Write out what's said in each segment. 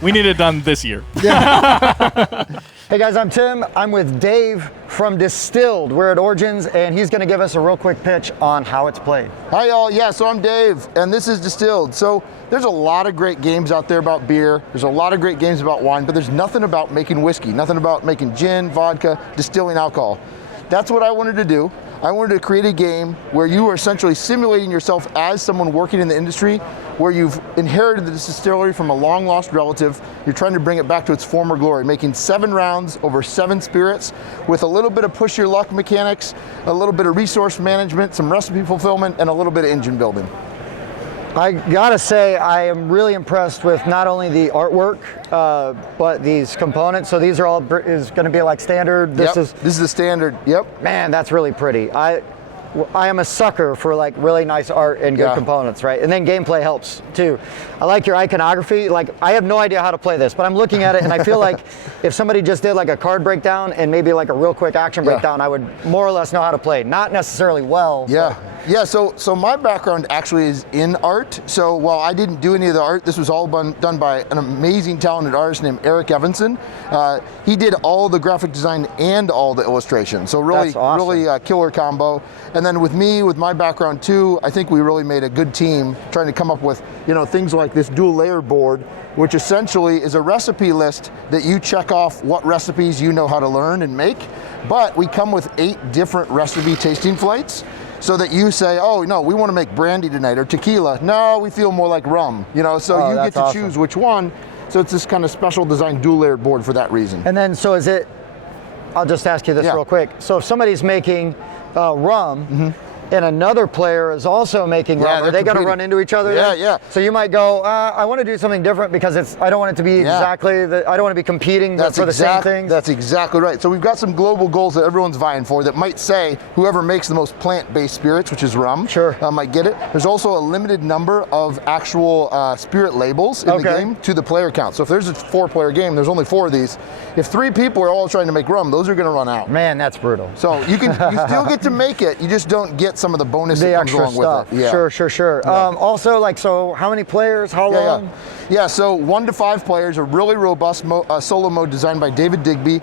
We need it done this year. Hey guys, I'm Tim. I'm with Dave from Distilled. We're at Origins, and he's going to give us a real quick pitch on how it's played. Hi y'all, yeah, so I'm Dave, and this is Distilled. So there's a lot of great games out there about beer, there's a lot of great games about wine, but there's nothing about making whiskey, nothing about making gin, vodka, distilling alcohol. That's what I wanted to do. I wanted to create a game where you are essentially simulating yourself as someone working in the industry, where you've inherited the distillery from a long lost relative. You're trying to bring it back to its former glory, making 7 rounds over 7 spirits with a little bit of push your luck mechanics, a little bit of resource management, some recipe fulfillment, and a little bit of engine building. I gotta say, I am really impressed with not only the artwork, but these components. So these are all is going to be like standard. This is the standard. Yep. Man, that's really pretty. I am a sucker for like really nice art and good components, right? And then gameplay helps too. I like your iconography. Like, I have no idea how to play this, but I'm looking at it and I feel like if somebody just did like a card breakdown and maybe like a real quick action breakdown, I would more or less know how to play. Not necessarily well. Yeah. Yeah, so my background actually is in art. So while I didn't do any of the art, this was all done by an amazing, talented artist named Eric Evanson. He did all the graphic design and all the illustration. So really, really killer combo. And then with me, with my background too, I think we really made a good team trying to come up with, things like this dual layer board, which essentially is a recipe list that you check off what recipes you know how to learn and make. But we come with 8 different recipe tasting flights, so that you say, oh no, we want to make brandy tonight or tequila. No, we feel more like rum. So you get to choose which one. So it's this kind of special design dual layered board for that reason. And then, so is it, I'll just ask you this real quick. So if somebody's making rum, and another player is also making rum, are they going to run into each other? Yeah. So you might go, I want to do something different because I don't want it to be exactly, I don't want to be competing for the same things. That's exactly right. So we've got some global goals that everyone's vying for that might say whoever makes the most plant-based spirits, which is rum, might get it. There's also a limited number of actual spirit labels in the game to the player count. So if there's a 4-player game, there's only 4 of these. If 3 people are all trying to make rum, those are going to run out. Man, that's brutal. So you still get to make it, you just don't get some of the bonus that comes along with it. Sure. Yeah. Also, so how many players, how long? Yeah, so 1 to 5 players, a really robust solo mode designed by David Digby,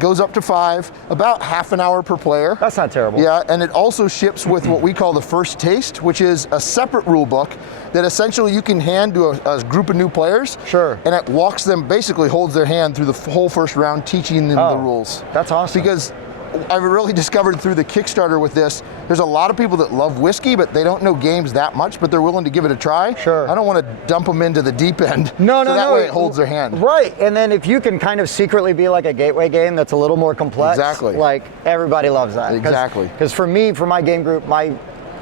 goes up to 5, about half an hour per player. That's not terrible. Yeah, and it also ships with what we call the first taste, which is a separate rule book that essentially you can hand to a group of new players. Sure. And it walks them, basically holds their hand through the whole first round, teaching them the rules. That's awesome. Because I've really discovered through the Kickstarter with this, there's a lot of people that love whiskey, but they don't know games that much, but they're willing to give it a try. Sure. I don't want to dump them into the deep end. No. That way it holds their hand. Right, and then if you can kind of secretly be like a gateway game that's a little more complex, like everybody loves that. Exactly. Because for me, for my game group, my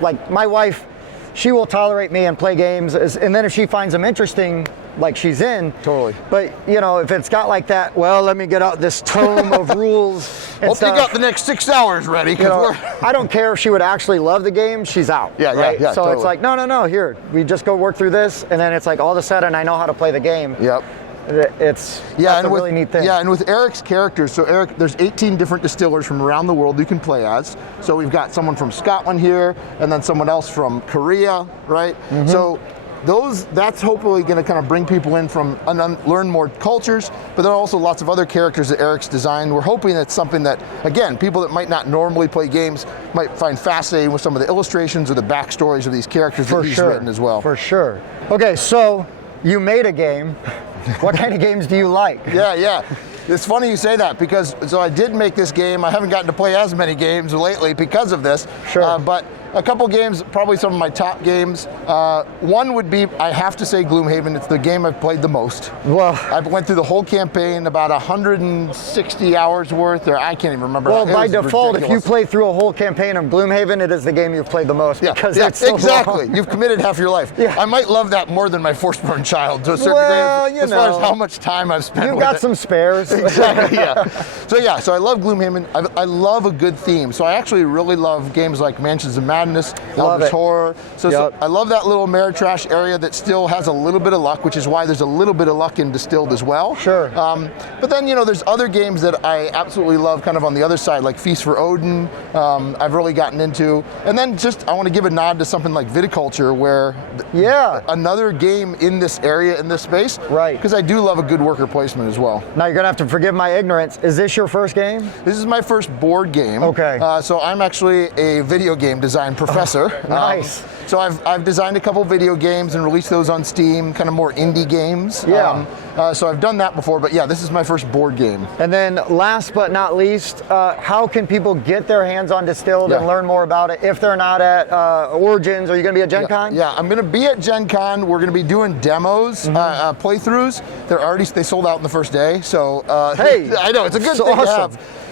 wife, she will tolerate me and play games, and then if she finds them interesting, like she's in. Totally. But if it's got like that, well, let me get out this tome of rules and Hope you got the next 6 hours ready. I don't care if she would actually love the game, she's out. Yeah. So totally. it's like, no, here, we just go work through this, and then it's like all of a sudden I know how to play the game. Yep. That's a really neat thing. Yeah, and with Eric's characters, so Eric, there's 18 different distillers from around the world you can play as. So we've got someone from Scotland here, and then someone else from Korea, right? So that's hopefully going to kind of bring people in from learn more cultures, but then also lots of other characters that Eric's designed. We're hoping that's something that, again, people that might not normally play games might find fascinating with some of the illustrations or the backstories of these characters that he's written as well. For sure. Okay, so you made a game. What kind of games do you like? Yeah. It's funny you say that because I did make this game. I haven't gotten to play as many games lately because of this. Sure. But a couple games, probably some of my top games. One would be, I have to say, Gloomhaven. It's the game I've played the most. Well, I went through the whole campaign, about 160 hours worth, or I can't even remember. Well, by default, if you play through a whole campaign of Gloomhaven, it is the game you've played the most because it's so exactly. long. You've committed half your life. Yeah. I might love that more than my Forsborn Child to a certain degree, as far as how much time I've spent with it. You've got some spares. Exactly, So I love Gloomhaven. I love a good theme. So I actually really love games like Mansions of Madness Madness, Love Elvis it. Horror. So Yep. I love that little Ameritrash area that still has a little bit of luck, which is why there's a little bit of luck in Distilled as well. Sure. But then, there's other games that I absolutely love kind of on the other side, like Feast for Odin, I've really gotten into. And then I want to give a nod to something like Viticulture, where another game in this area, in this space. Right. Because I do love a good worker placement as well. Now you're gonna have to forgive my ignorance. Is this your first game? This is my first board game. Okay. So I'm actually a video game design professor. Nice. So I've designed a couple video games and released those on Steam, kind of more indie games. Yeah. So I've done that before, but yeah, this is my first board game. And then last but not least, how can people get their hands on Distilled and learn more about it if they're not at Origins? Are you going to be at Gen Con? Yeah, I'm going to be at Gen Con. We're going to be doing demos, playthroughs. They sold out in the first day. So hey, I know, it's a good so thing to awesome. have.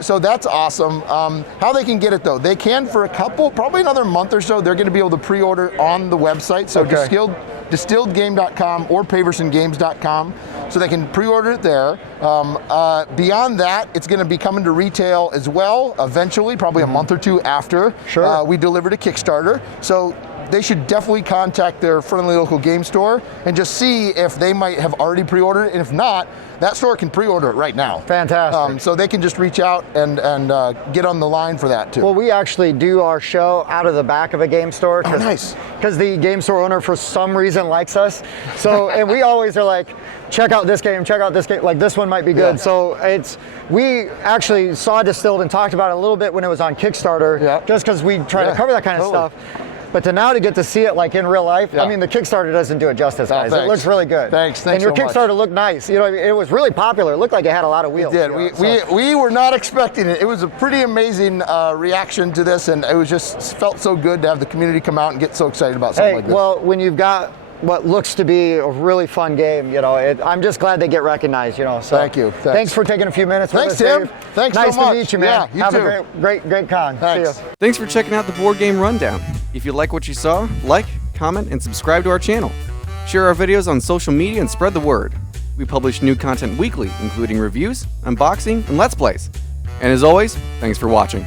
So that's awesome. How they can get it though? They can for probably another month or so. They're going to be able to pre-order on the website. So distilledgame.com or paversongames.com. So they can pre-order it there. Beyond that, it's going to be coming to retail as well. Eventually, probably a month or two after. Sure. We deliver to Kickstarter. So they should definitely contact their friendly local game store and just see if they might have already pre-ordered it. And if not, that store can pre-order it right now. Fantastic. So they can just reach out and get on the line for that too. Well, we actually do our show out of the back of a game store. Oh, nice. Because the game store owner, for some reason, likes us. So, and we always are like, check out this game, like this one might be good. Yeah. So we actually saw Distilled and talked about it a little bit when it was on Kickstarter, just because we try to cover that kind of stuff. But to get to see it like in real life, I mean, the Kickstarter doesn't do it justice, guys. It looks really good. Thanks and your so Kickstarter much. looked nice. It was really popular. It looked like it had a lot of wheels. It did. We were not expecting it. It was a pretty amazing reaction to this, and it was just felt so good to have the community come out and get so excited about something like this. Well, when you've got what looks to be a really fun game, I'm just glad they get recognized, So thank you. Thanks for taking a few minutes with us, Tim. Dave. Thanks nice so much. to meet you, man. Yeah, you Have too. a great con. Thanks. See ya. Thanks for checking out the Board Game Rundown. If you like what you saw, like, comment, and subscribe to our channel. Share our videos on social media and spread the word. We publish new content weekly, including reviews, unboxing, and Let's Plays. And as always, thanks for watching.